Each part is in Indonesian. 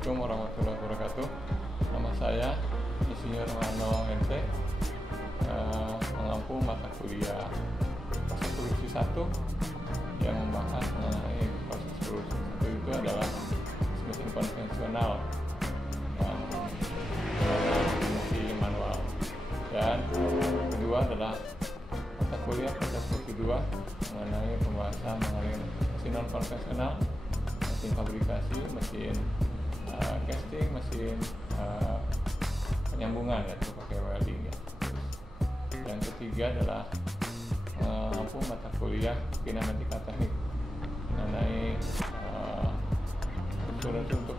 Assalamualaikum warahmatullahi wabarakatuh. Nama saya Insinyur Mano NT, mengampu mata kuliah proses produksi 1 yang membahas mengenai proses produksi 1 itu adalah mesin konvensional dan mesin manual, dan kedua adalah mata kuliah proses produksi 2 mengenai pembahasan mengenai mesin non konvensional, mesin fabrikasi, mesin casting, mesin penyambungan ya, pakai welding ya. Yang ketiga adalah mengampu mata kuliah kinematika teknik mengenai unsur untuk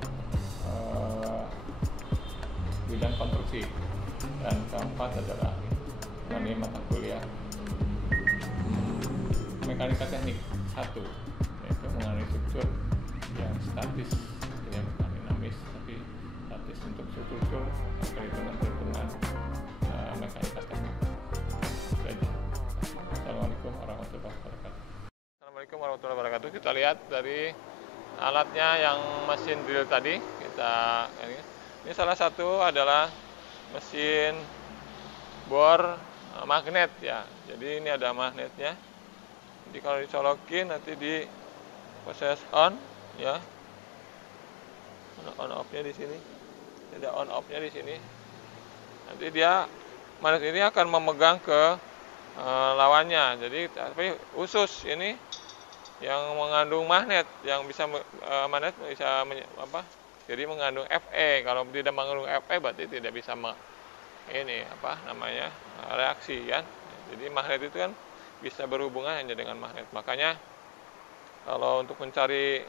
bidang konstruksi. Dan keempat adalah mengenai mata kuliah mekanika teknik 1, yaitu mengenai struktur yang statis, tidak bukan dinamis tapi statis untuk struktur perhitungan mekanika teknik. Assalamualaikum warahmatullahi wabarakatuh. Assalamualaikum warahmatullahi wabarakatuh. Kita lihat dari alatnya yang mesin drill tadi. Ini salah satu adalah mesin bor magnet ya. Jadi ini ada magnetnya. Jadi kalau dicolokin nanti di proses on ya. On off-nya di sini. Ada on off-nya di sini. Nanti dia magnet ini akan memegang ke lawannya. Jadi tapi khusus ini yang mengandung magnet, yang bisa magnet bisa jadi mengandung Fe. Kalau tidak mengandung Fe berarti tidak bisa reaksi kan. Jadi magnet itu kan bisa berhubungan hanya dengan magnet. Makanya kalau untuk mencari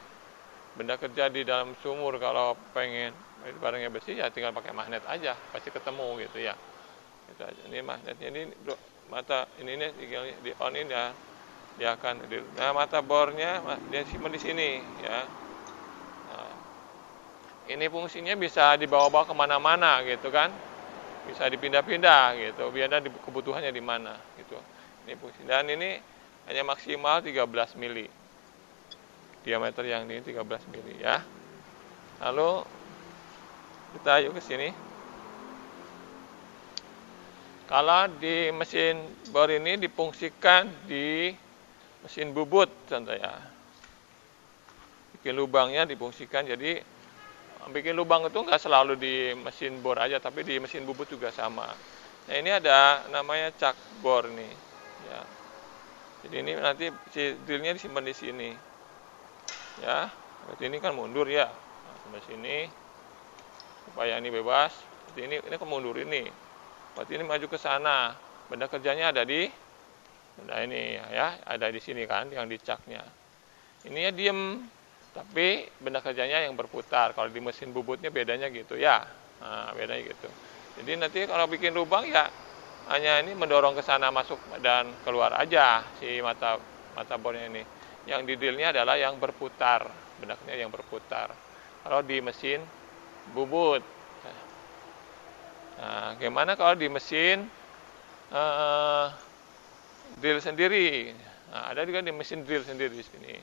benda kerja di dalam sumur, kalau pengen barangnya bersih ya tinggal pakai magnet aja, pasti ketemu gitu ya. Itu aja. Ini magnetnya ini mata ini di on ini ya, dia akan mata bornya dia simpan di sini ya. Nah, ini fungsinya bisa dibawa-bawa kemana-mana gitu kan, bisa dipindah-pindah gitu, biar ada kebutuhannya di mana gitu. Ini fungsi, dan ini hanya maksimal 13 mili diameter, yang ini 13 mili ya. Lalu kita yuk ke sini. Kalau di mesin bor ini difungsikan di mesin bubut contoh ya. Bikin lubangnya difungsikan, jadi bikin lubang itu nggak selalu di mesin bor aja, tapi di mesin bubut juga sama. Nah ini ada namanya cak bor nih ya. Jadi ini nanti si drillnya disimpan di sini ya. Berarti ini kan mundur ya, nah, sampai sini supaya ini bebas. Jadi ini kan mundur ini. Berarti ini maju ke sana. Benda kerjanya ada di benda ini ya, ada di sini kan yang dicaknya. Ini ya diem, tapi benda kerjanya yang berputar. Kalau di mesin bubutnya bedanya gitu ya. Nah, bedanya gitu. Jadi nanti kalau bikin lubang ya hanya ini mendorong ke sana masuk dan keluar aja si mata bornya ini. Yang di drillnya adalah yang berputar, benda kerjanya yang berputar. Kalau di mesin bubut. Nah, gimana kalau di mesin drill sendiri? Nah, ada juga di mesin drill sendiri di sini.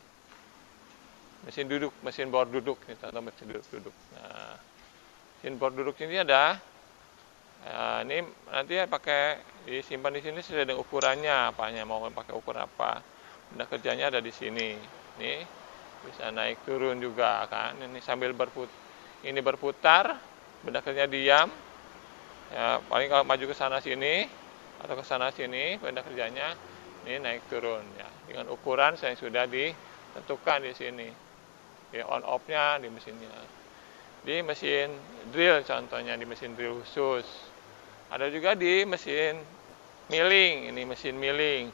Mesin duduk, mesin bor duduk, atau mesin duduk. Nah, mesin bor duduk ini ada. Nah, ini nanti ya pakai disimpan di sini sesuai dengan ukurannya, apanya mau pakai ukuran apa. Benda kerjanya ada di sini. Ini bisa naik turun juga kan. Ini sambil berputar, benda kerjanya diam. Ya, paling kalau maju ke sana sini atau ke sana sini, benda kerjanya ini naik turun ya, dengan ukuran yang sudah ditentukan di sini. Ya, on off-nya di mesinnya. Di mesin drill contohnya, di mesin drill khusus. Ada juga di mesin milling, ini mesin milling.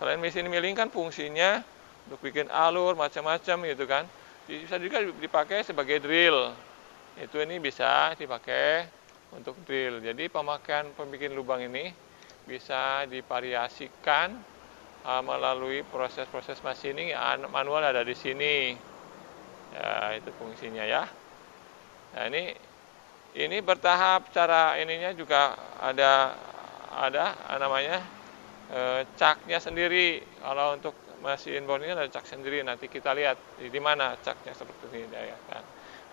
Selain mesin milling kan fungsinya untuk bikin alur macam-macam gitu kan. Bisa juga dipakai sebagai drill. Itu ini bisa dipakai untuk drill. Jadi pemakaian pembikin lubang ini bisa divariasikan melalui proses-proses machining manual ada di sini. Ya, itu fungsinya ya. Nah, ini bertahap cara ininya juga ada namanya caknya sendiri. Kalau untuk mesin bor ini ada cak sendiri. Nanti kita lihat di mana caknya seperti ini ya kan.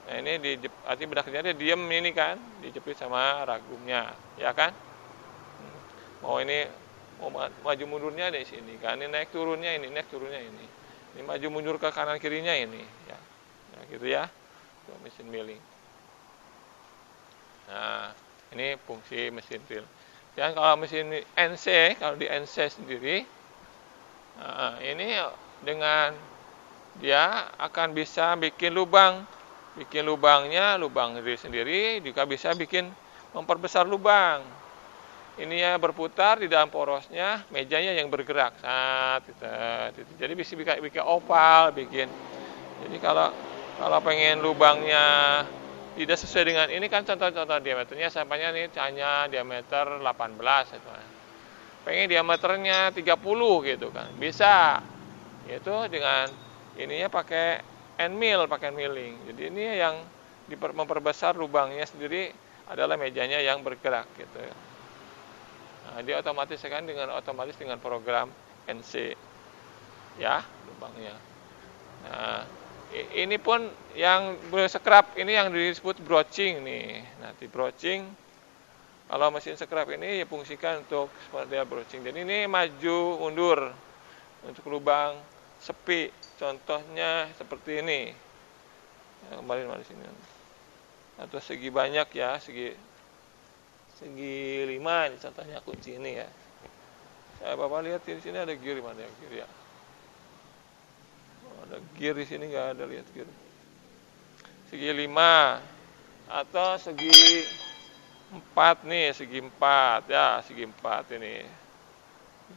Nah ini artinya bedah kerja dia diem ini kan, dijepit sama ragumnya, ya kan? Mau ini mau maju mundurnya di sini kan, ini naik turunnya ini, ini maju mundur ke kanan kirinya ini, ya, nah, gitu ya, mesin milling. Nah ini fungsi mesin drill. Dan kalau mesin NC, kalau di NC sendiri, nah, ini dengan dia akan bisa bikin lubang, lubang drill sendiri juga bisa bikin memperbesar lubang. Ini ya berputar di dalam porosnya, mejanya yang bergerak. Jadi bisa bikin oval, bikin. Jadi kalau pengen lubangnya tidak sesuai dengan ini kan contoh-contoh diameternya sampahnya ini hanya diameter 18 itu. Pengen diameternya 30 gitu kan. Bisa. Itu dengan ininya pakai end mill, pakai milling. Jadi ini yang memperbesar lubangnya sendiri adalah mejanya yang bergerak gitu. Nah, dia otomatis kan dengan program NC ya lubangnya. Nah, ini pun yang scrap ini yang disebut broaching nih. Nanti broaching kalau mesin scrap ini ya fungsikan untuk seperti broaching. Jadi ini maju mundur untuk lubang sepi. Contohnya seperti ini. Ya, kembali sini. Atau segi banyak ya, segi 5 ini contohnya kunci ini ya. Bapak lihat di sini ada gear, mana ya gear ya? Ada gear di sini nggak ada, lihat gear. Segi 5 atau segi 4 nih, segi 4 ya, segi 4 ini.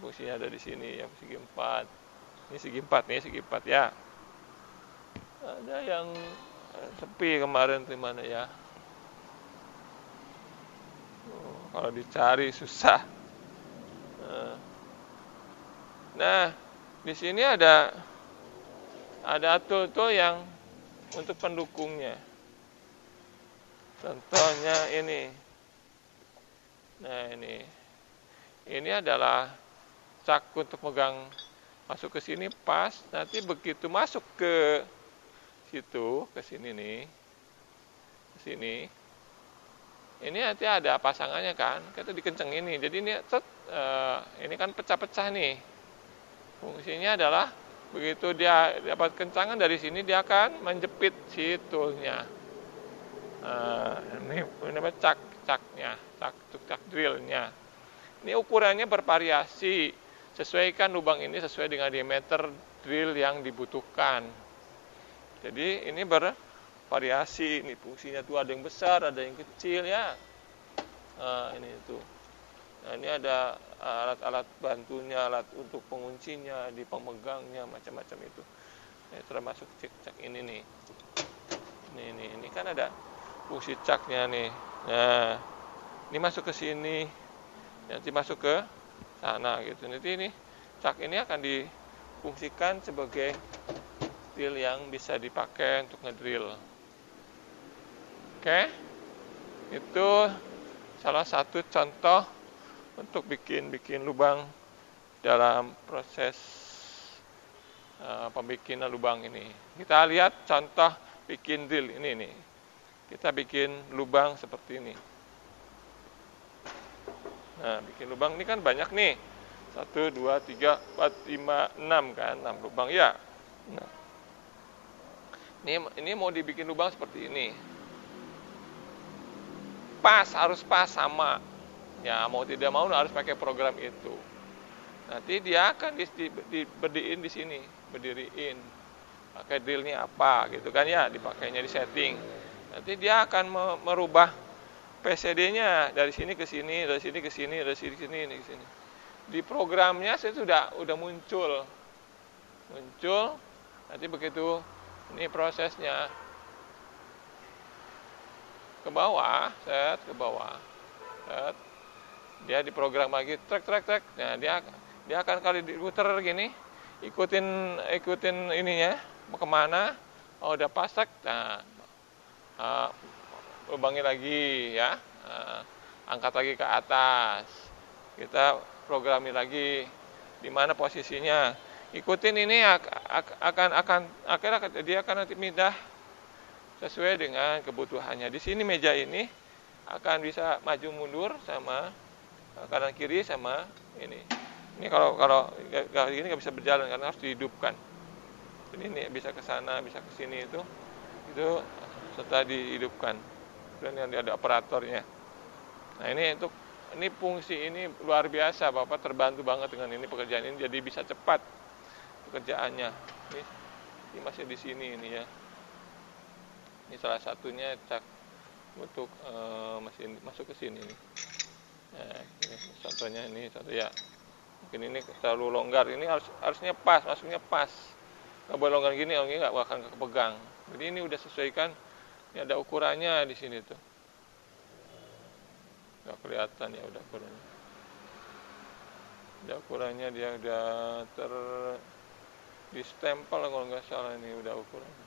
Fungsinya ada di sini ya, segi 4. Ini segi 4 nih, segi 4 ya. Ada yang sepi kemarin di mana ya? Kalau dicari susah. Nah, di sini ada tool-tool yang untuk pendukungnya. Contohnya ini. Nah, ini adalah cak untuk megang masuk ke sini pas. Nanti begitu masuk ke situ, ke sini nih. Ke sini. Ini nanti ada pasangannya kan, kita dikenceng ini. Jadi ini kan pecah-pecah nih. Fungsinya adalah begitu dia dapat kencangan dari sini, dia akan menjepit si toolnya. Ini cak-caknya, cak drillnya. Ini ukurannya bervariasi. Sesuaikan lubang ini sesuai dengan diameter drill yang dibutuhkan. Jadi ini variasi, ini fungsinya tuh ada yang besar, ada yang kecil ya. Ini tuh. Nah, ini ada alat-alat bantunya, alat untuk penguncinya, di pemegangnya, macam-macam itu. Ini termasuk cak ini nih. Ini kan ada fungsi caknya nih. Nah, ini masuk ke sini, nanti masuk ke sana gitu. Nanti ini cak ini akan difungsikan sebagai drill yang bisa dipakai untuk ngedrill. Oke, itu salah satu contoh untuk bikin lubang dalam proses pembikinan lubang ini. Kita lihat contoh bikin drill ini nih. Kita bikin lubang seperti ini. Nah, bikin lubang ini kan banyak nih. 1, 2, 3, 4, 5, 6 kan, 6 lubang ya. Nah, ini mau dibikin lubang seperti ini. Harus pas sama. Ya, mau tidak mau harus pakai program itu. Nanti dia akan berdiriin di sini, berdiriin. Pakai drillnya apa gitu kan ya, dipakainya di setting. Nanti dia akan merubah PCD-nya dari sini ke sini, dari sini ke sini, dari sini ke sini, ini ke sini. Di programnya saya sudah muncul. Nanti begitu ini prosesnya ke bawah, ke bawah. Dia diprogram lagi trek. Nah, dia akan kali diputer gini, ikutin ininya mau kemana. Oh, udah pas trek. Nah, lubangin lagi ya. Angkat lagi ke atas. Kita programin lagi di mana posisinya. Ikutin ini akan akhirnya dia akan nanti pindah sesuai dengan kebutuhannya. Di sini meja ini akan bisa maju mundur sama kanan kiri sama ini. Ini kalau gini nggak bisa berjalan karena harus dihidupkan. Jadi ini bisa ke sana, bisa ke sini itu setelah dihidupkan. Dan yang ada operatornya. Nah ini fungsi ini luar biasa, Bapak terbantu banget dengan ini pekerjaan ini, jadi bisa cepat pekerjaannya. Ini masih di sini ini ya. Ini salah satunya cak untuk mesin masuk ke sini nih. Nah, ini contohnya ini contoh ya. Mungkin ini terlalu longgar, ini harusnya pas, masuknya pas. Nggak boleh longgar gini, nggak akan kepegang. Jadi ini udah sesuaikan. Ini ada ukurannya di sini tuh. Nggak kelihatan ya udah ukurannya. Udah ukurannya dia udah di stempel kalau nggak salah ini udah ukurannya.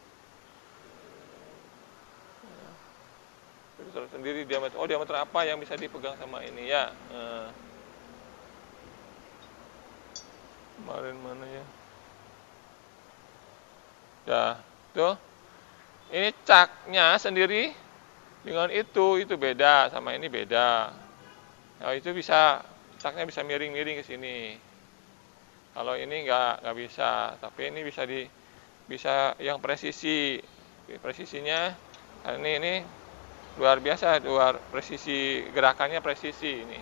Terus sendiri diameter. Oh, diameter apa yang bisa dipegang sama ini ya? Kemarin mana ya? Ya, tuh. Ini caknya sendiri dengan itu beda, sama ini beda. Nah, itu caknya bisa miring-miring ke sini. Kalau ini nggak bisa, tapi ini bisa yang presisi. Presisinya ini luar biasa, presisi gerakannya presisi ini.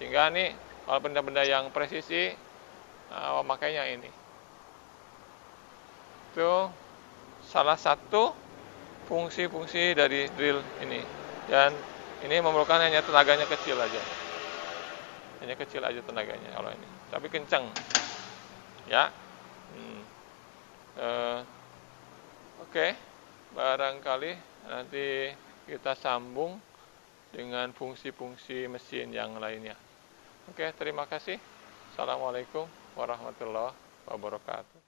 Sehingga nih kalau benda-benda yang presisi makanya ini. Itu salah satu fungsi-fungsi dari drill ini. Dan ini memerlukan hanya tenaganya kecil aja. Hanya kecil aja tenaganya kalau ini. Tapi kencang. Ya. Oke. Barangkali nanti kita sambung dengan fungsi-fungsi mesin yang lainnya. Oke, terima kasih. Assalamualaikum warahmatullahi wabarakatuh.